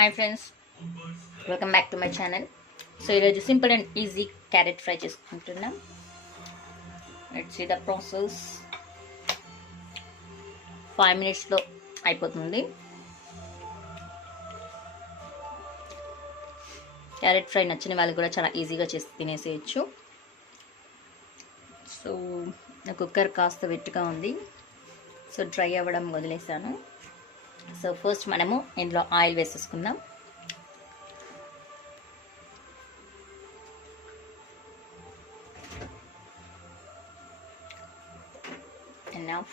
Hi friends, welcome back to my channel. So ఈరోజు simple and easy carrot fry చేసుకుంటున్నాం. Let's see the process. 5 minutesలో అయిపోతుంది. Carrot fry నచ్చిన వాళ్ళు కూడా చాలా ఈజీగా చేసి తినేసేయచ్చు. సో నా కుక్కర్ కాస్త వెట్టుగా ఉంది, సో డ్రై అవ్వడం వదిలేసాను. సో ఫస్ట్ మనము ఇందులో ఆయిల్ వేసేసుకుందాం. Enough.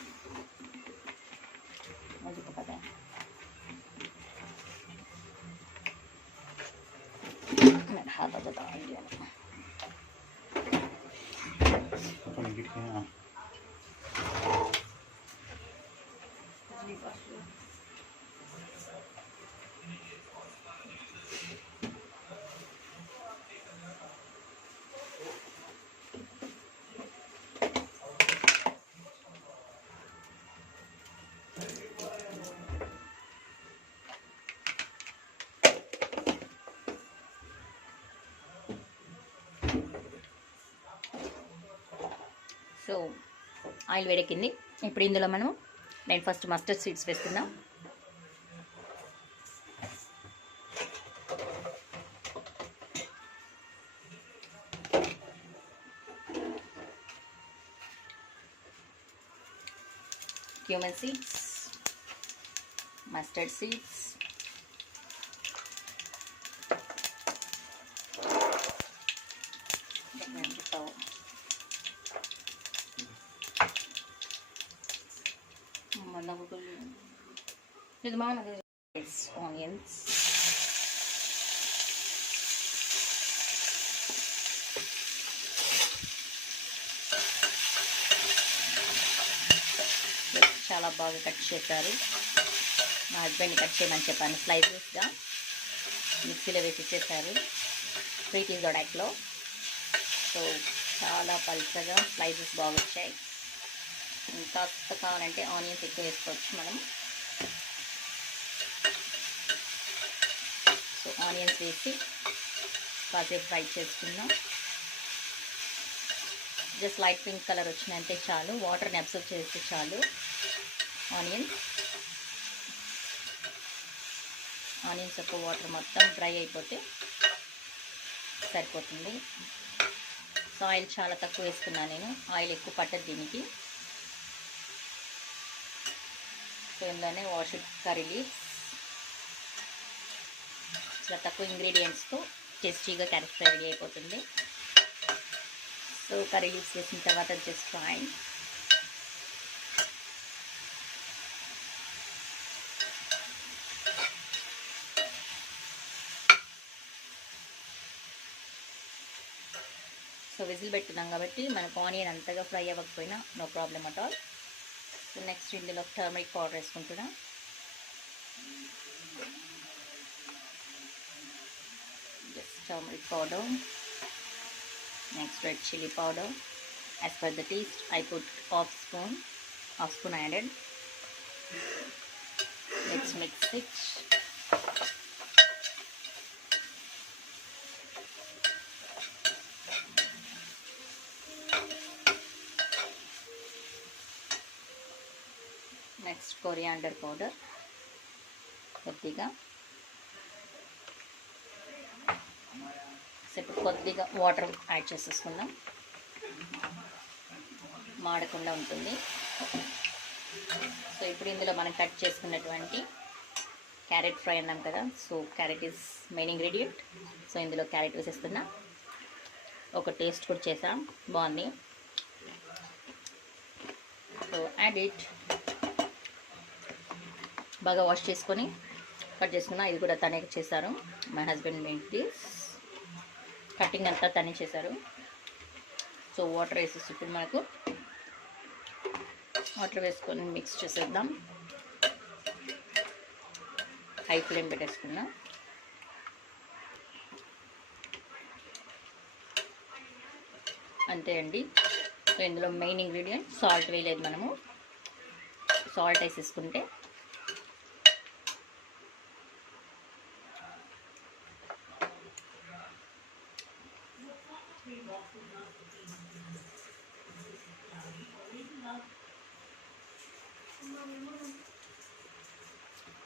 मेरा हाथ बता दिया సో ఆయిల్ వేడెక్కింది. ఇప్పుడు ఇందులో నేను ఫస్ట్ మస్టర్డ్ సీడ్స్ వేస్తున్నాం. Cumin seeds, mustard seeds, onions, చాలా బాగా కట్ చేశారు. మా హస్బెండ్ని కట్ చేయమని చెప్పాను, స్లైసెస్గా మిక్సీలో వేసి ఇచ్చేసారు ప్రీతి జొడాక్లో. సో చాలా పల్చగా స్లైసెస్ బాగా వచ్చాయి. కాస్త కావాలంటే ఆనియన్స్ ఎక్కువ వేసుకోవచ్చు మనం. సో ఆనియన్స్ వేసి కాసేపు ఫ్రై చేసుకుందాం. జస్ట్ లైట్ పింక్ కలర్ వచ్చినంటే చాలు, వాటర్ని అబ్జర్వ్ చేస్తే చాలు. ఆనియన్స్ యొక్క వాటర్ మొత్తం డ్రై అయిపోతే సరిపోతుంది. సో ఆయిల్ చాలా తక్కువ వేసుకున్నాను నేను, ఆయిల్ ఎక్కువ పట్టదు దీనికి. సో ఇందులోనే వాష్ కర్రీ లీవ్స్, చాలా తక్కువ ఇంగ్రీడియంట్స్తో టేస్టీగా క్యారెట్ ఫ్రై రెడీ అయిపోతుంది. సో కర్రీ లీవ్స్ వేసిన తర్వాత జస్ట్ ఫ్రై. సో విజిల్ పెట్టున్నాం కాబట్టి మనకు ఆనియన్ అంతగా ఫ్రై అవ్వకపోయినా no problem at all. So next ఇందులో టర్మరిక్ పౌడర్ వేసుకుంటున్నాం. Turmeric powder, next red chili powder. As per the taste, I put half spoon added. Let's mix it. Next coriander powder, కొద్దిగా water add చేసేసుకుందాం, మాడకుండా ఉంటుంది. సో ఇప్పుడు ఇందులో మనం కట్ చేసుకున్నటువంటి క్యారెట్ ఫ్రై అన్నాం కదా, so carrot is main ingredient. So ఇందులో క్యారెట్ వేసేస్తున్నా. ఒక టేస్ట్ కూడా చేసాం, బాగుంది. So add it. బాగా వాష్ చేసుకొని కట్ చేసుకున్నా. ఇది కూడా తనే చేశారు, my husband made this. Cutting అంతా తనే చేశారు. సో వాటర్ వేసేసి ఇప్పుడు మనకు వాటర్ వేసుకొని మిక్స్ చేసేద్దాం. హై ఫ్లేమ్ పెట్టేసుకుందాం. అంతే అండి. సో ఇందులో మెయిన్ ఇంగ్రీడియంట్ సాల్ట్ వేయలేదు మనము. సాల్ట్ వేసేసుకుంటే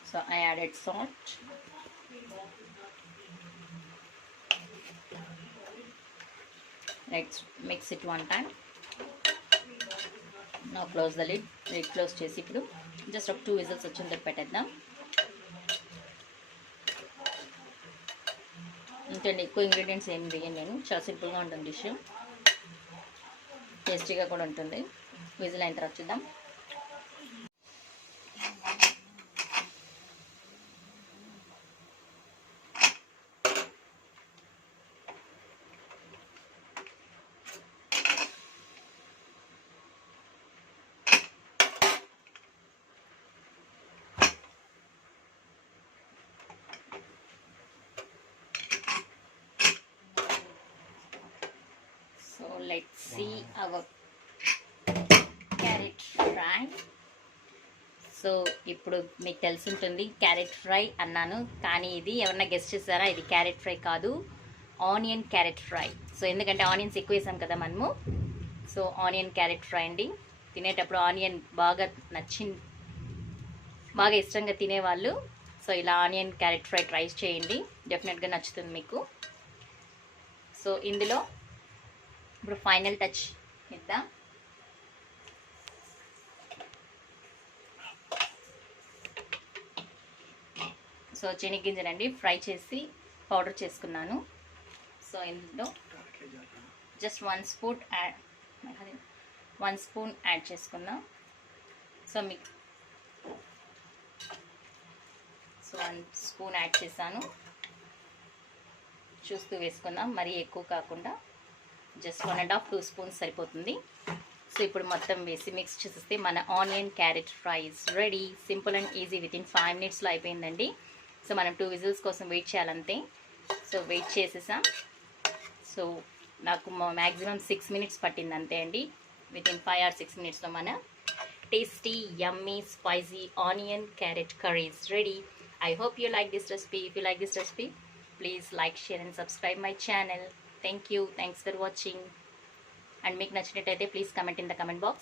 So I added salt. Let's mix it one time. Now close the lid. Lid close చేసి ఇప్పుడు జస్ట్ ఒక 2 విజిల్స్ వచ్చేంత పెట్టేద్దాం. ఇంకండి ఎక్కువ ఇంగ్రీడియంట్స్ ఏం వేయను నేను. చాలా సింపుల్గా ఉంటుంది డిష్. టేస్టీగా కూడా ఉంటుంది. విజిల్ అయిన తర్వాత చూద్దాం. So let's see our carrot fry. So ఇప్పుడు మీకు తెలిసి ఉంటుంది క్యారెట్ ఫ్రై అన్నాను, కానీ ఇది ఎవరన్నా గెస్ట్ చేస్తారా? ఇది క్యారెట్ ఫ్రై కాదు, ఆనియన్ క్యారెట్ ఫ్రై. సో ఎందుకంటే ఆనియన్స్ ఎక్కువ వేసాం కదా మనము. సో ఆనియన్ క్యారెట్ ఫ్రై అండి. తినేటప్పుడు ఆనియన్ బాగా బాగా ఇష్టంగా తినేవాళ్ళు సో ఇలా ఆనియన్ క్యారెట్ ఫ్రై ట్రై చేయండి, డెఫినెట్గా నచ్చుతుంది మీకు. సో ఇందులో ఇప్పుడు ఫైనల్ టచ్ ఇద్దాం. సో శనగగింజలండి ఫ్రై చేసి పౌడర్ చేసుకున్నాను. సో ఇందులో జస్ట్ 1 స్పూన్ యాడ్ చేసుకుందాం. సో 1 స్పూన్ యాడ్ చేశాను. చూస్తూ వేసుకుందాం, మరీ ఎక్కువ కాకుండా జస్ట్ 1.5 2 స్పూన్స్ సరిపోతుంది. సో ఇప్పుడు మొత్తం వేసి మిక్స్ చేసేస్తే మన onion carrot fries ready. Simple and easy, within 5 మినిట్స్లో అయిపోయిందండి. సో మనం 2 విజిల్స్ కోసం వెయిట్ చేయాలంతే. సో వెయిట్ చేసేసాం. సో నాకు మ్యాక్సిమం 6 మినిట్స్ పట్టింది అంతే అండి. వితిన్ 5 or 6 మినిట్స్లో మన టేస్టీ యమ్మీ spicy onion carrot curries ready. I hope you like this recipe. If you like this recipe, please like, share and subscribe my channel. Thank you. Thanks for watching. And make nachinataithe please comment in the comment box.